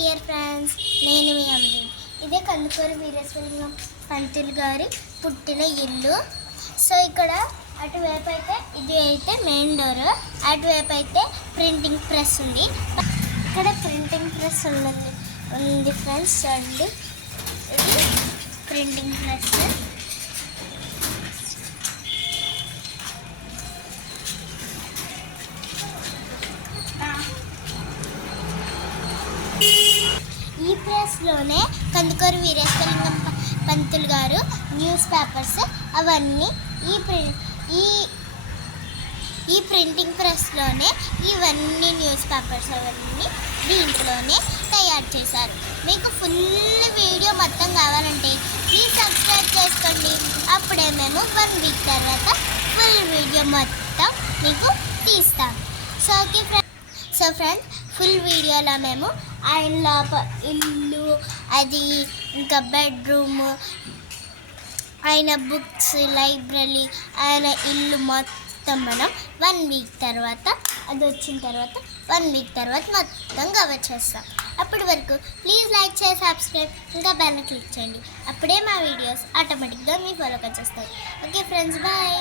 Dear friends నేను మీ అమ్మ ఇదే కందుకూరు వీరేశ్వరం పంతులు గారి పుట్టిన ఇల్లు. సో ఇక్కడ అటువైపు అయితే ఇది అయితే మెయిన్ డోర్. అటువైపు అయితే ప్రింటింగ్ ప్రెస్ ఉంది. ఇక్కడ ప్రింటింగ్ ప్రెస్ ఉంది ఉంది ఫ్రెండ్స్ చూడండి. ఇది ప్రింటింగ్ ప్రెస్. న్యూస్లోనే కందుకూరు వీరేశ్వరలింగం పంతులు గారు న్యూస్ పేపర్స్ అవన్నీ ఈ ప్రి ఈ ఈ ప్రింటింగ్ ప్రెస్లోనే ఇవన్నీ న్యూస్ పేపర్స్ అవన్నీ దీంట్లోనే తయారు చేశారు. మీకు ఫుల్ వీడియో మొత్తం కావాలంటే ప్లీజ్ సబ్స్క్రైబ్ చేసుకోండి. అప్పుడే మేము వన్ వీక్ తర్వాత ఫుల్ వీడియో మొత్తం మీకు తీస్తాం. So okay so friends full వీడియోలో మేము ఆయన లోప ఇల్లు అది ఇంకా బెడ్రూమ్ ఆయన బుక్స్ లైబ్రరీ ఆయన ఇల్లు మొత్తం మనం వన్ వీక్ తర్వాత అది వచ్చిన తర్వాత వన్ వీక్ తర్వాత మొత్తం కవర్ చేస్తాం. అప్పటి వరకు ప్లీజ్ లైక్ చేసి సబ్స్క్రైబ్ ఇంకా బెల్ క్లిక్ చేయండి. అప్పుడే మా వీడియోస్ ఆటోమేటిక్గా మీ ఫాలోకి వచ్చేస్తాయి. Okay friends bye